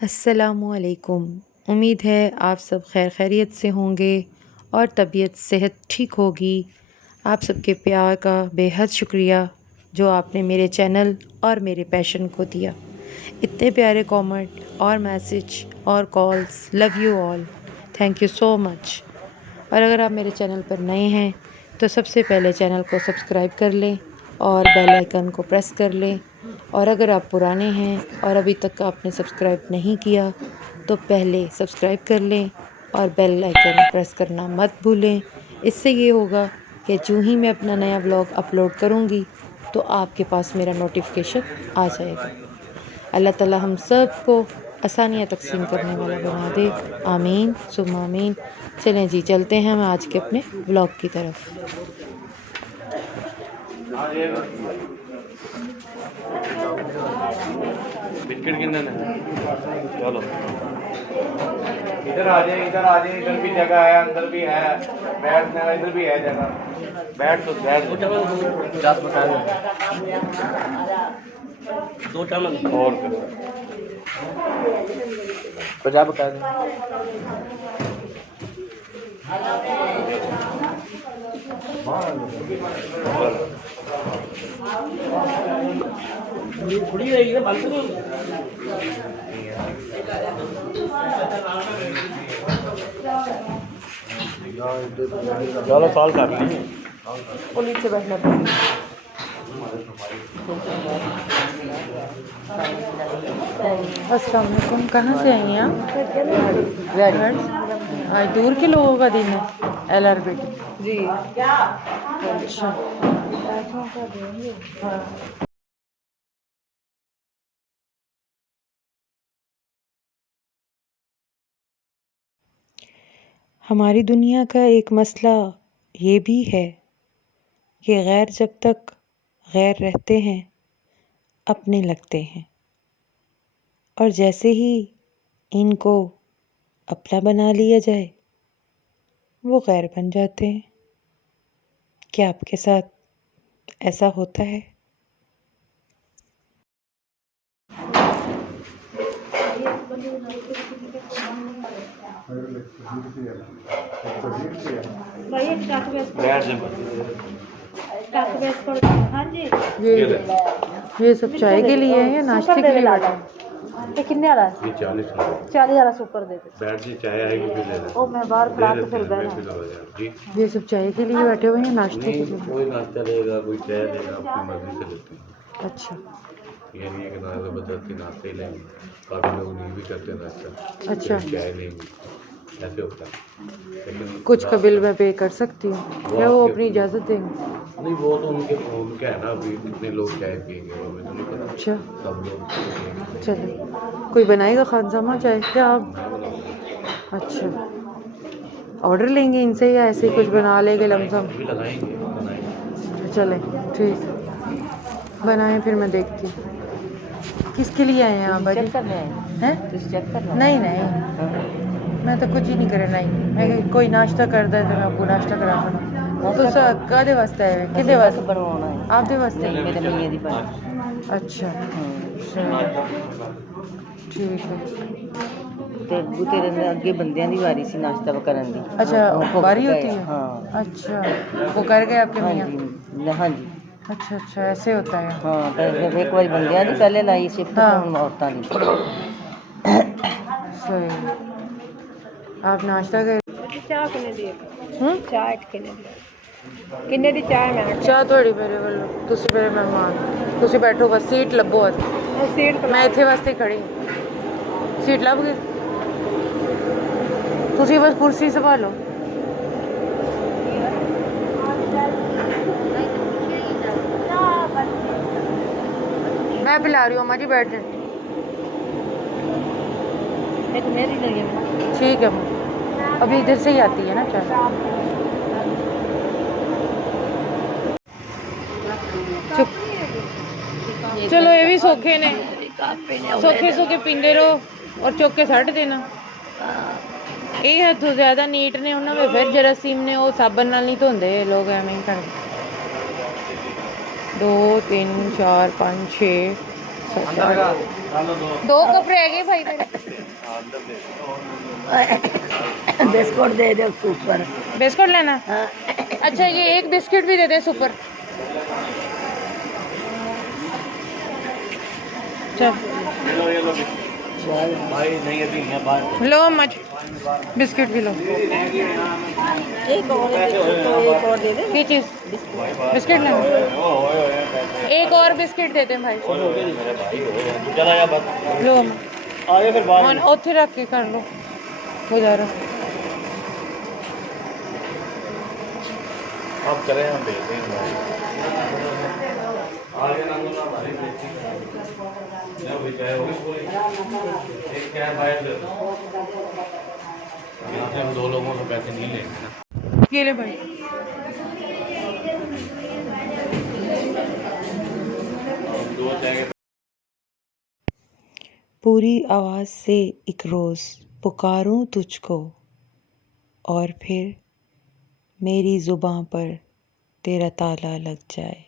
अस्सलामुअलैकुम। उम्मीद है आप सब खैर खैरियत से होंगे और तबीयत सेहत ठीक होगी। आप सबके प्यार का बेहद शुक्रिया जो आपने मेरे चैनल और मेरे पैशन को दिया। इतने प्यारे कमेंट और मैसेज और calls, love you all, thank you so much. और अगर आप मेरे चैनल पर नए हैं तो सबसे पहले चैनल को सब्सक्राइब कर लें और बेल आइकन को प्रेस कर लें। और अगर आप पुराने हैं और अभी तक आपने सब्सक्राइब नहीं किया तो पहले सब्सक्राइब कर लें और बेल आइकन प्रेस करना मत भूलें। इससे ये होगा कि जो ही मैं अपना नया व्लॉग अपलोड करूँगी तो आपके पास मेरा नोटिफिकेशन आ जाएगा। अल्लाह ताला हम सब को आसानियाँ तकसीम करने वाला बना दे, आमीन सुम्मा आमीन। चलें जी, चलते हैं हम आज के अपने व्लॉग की तरफ। बिस्किट कितने चलो इधर आ जाए, इधर आ जाए। इधर भी जगह है, अंदर भी है बैठने का, इधर भी है जगह। बैठ तो बैठ। 50 बता दो, 2 टमन और 50 बता दो। खुली रहेगी ना, बंद करो। चलो सॉल्व कर लेंगे। वो नीचे बैठना पड़ेगा। अस्सलाम वालेकुम। कहाँ से आई हैं आप? आज दूर के लोगों का दिन है LRB जी। अच्छा, हमारी दुनिया का एक मसला ये भी है कि गैर जब तक गैर रहते हैं अपने लगते हैं, और जैसे ही इनको अपना बना लिया जाए वो गैर बन जाते हैं। क्या आपके साथ ऐसा होता है? ये सब चाय के लिए है या नाश्ते के लिए? ये कितने वाला है? ये 40 वाला सुपर दे दे। बैठ जी, चाय आएगी फिर ले लेना। ओ मैं बाहर खड़ा के फिर बैठा। जी ये सब चाय के लिए बैठे हुए हैं, नाश्ते के नहीं, लिए? कोई नाश्ता लेगा, कोई चाय लेगा, अपनी मर्जी से लेते हैं। अच्छा ये नहीं है कि ना ज़बरदस्ती नाश्ते ही लेंगे। काफ़ी लोग नहीं भी करते नाश्ता, अच्छा, चाय लेंगे, ऐसे होता है। लेकिन कुछ का बिल मैं पे कर सकती हूँ या वो अपनी इजाज़त देंगे? नहीं, वो तो उनके है ना, अभी कितने लोग चाय पियेंगे वो हमें तो नहीं पता। अच्छा सब लोग पियेंगे। चलो, कोई बनाएगा खानसामा चाय क्या आप? मैं बनाऊंगा। अच्छा, ऑर्डर लेंगे इनसे या ऐसे ही कुछ बना लेंगे लमसम? अभी लगाएंगे। चलें ठीक, बनाएं फिर मैं देखती हूँ। किसके लिए आए हैं आप? चेक करने आए हैं? चेक करना? नहीं नहीं, मैं तो कुछ ही नहीं करना ही। मैं कोई नाश्ता करदा है तो मैं आपको नाश्ता करा देना। तो कादे वास्ते आए? किदे वास्ते बनवाना है? आपदे वास्ते? मेरे मियां दी बन। अच्छा ठीक है। ਤੇ ਤੇਰੇ ਦੇ ਅੱਗੇ ਬੰਦਿਆਂ ਦੀ ਵਾਰੀ ਸੀ ਨਾਸ਼ਤਾ ਕਰਨ ਦੀ। अच्छा बारी होती है? हाँ अच्छा, वो कर गए आपके मियाँ? हाँ जी। अच्छा अच्छा, ऐसे होता है। हाँ फिर एक बार ਬੰਦਿਆਂ ਦੀ ਪਹਿਲੇ ਲਾਈ शिफ्ट, हाँ। ਹੁਣ ਔਰਤਾਂ ਦੀ। सही। आप नाश्ता कर? चाह किन्ने दी? चाह एक किन्ने दी? ਕਿੰਨੇ ਦੀ ਚਾਹ? ਮੈਂ ਚਾਹ ਤੁਹਾਡੀ ਮੇਰੇ ਵੱਲੋਂ, ਤੁਸੀਂ ਮੇਰੇ ਮਹਿਮਾਨ, ਤੁਸੀਂ ਬੈਠੋ ਬਸ, ਸੀਟ ਲੱਭੋ। ਅੱਜ सीट ਮੈਂ ਇੱਥੇ ਵਾਸਤੇ ਖੜੀ ਹਾਂ। ਸੀਟ ਲੱਭ ਗਈ? ਤੁਸੀਂ ਬਸ ਕੁਰਸੀ ਸੰਭਾਲੋ। मैं पिला रही हूँ अम्मा जी, बैठ जाए। एक मेरी लगी है। ठीक है अम्मा, अभी इधर से ही आती है ना चाय। चुप, चलो ये भी सौखे ने, सौखे सौखे पींदे रहो और चुक के सट देना। ये हथों ज्यादा नीट ने, उन्होंने फिर जरासीम ने वो साबन नाल नहीं धोंदे लोग, एवें ही करदे। 2 3 4 5 6 7 8 2 कप रह गए भाई मेरे। बिस्कुट दे दो सुपर। बिस्कुट लेना? हाँ अच्छा ये एक बिस्किट भी दे दे सुपर। चल ये लो भाई नहीं अभी यहाँ बाहर लो मच बिस्किट भी लो। एक और दे दे। ये चीज़ बिस्किट लेना? एक और बिस्किट दे दे भाई। मेरे भाई हो तू चला जा बस लो आगे फिर बाद और ਉੱਥੇ ਰੱਖ के कर लो गुजारा। अब चले हम देखते हैं आगे ना बोलना भाई ना भी चाहे हो एक क्या बाहर दे दो यहाँ से हम 2 लोगों से पैसे नहीं लेंगे ना ये ले भाई। हम 2 चाहे पूरी आवाज़ से एक रोज़ पुकारूं तुझको और फिर मेरी ज़ुबां पर तेरा ताला लग जाए।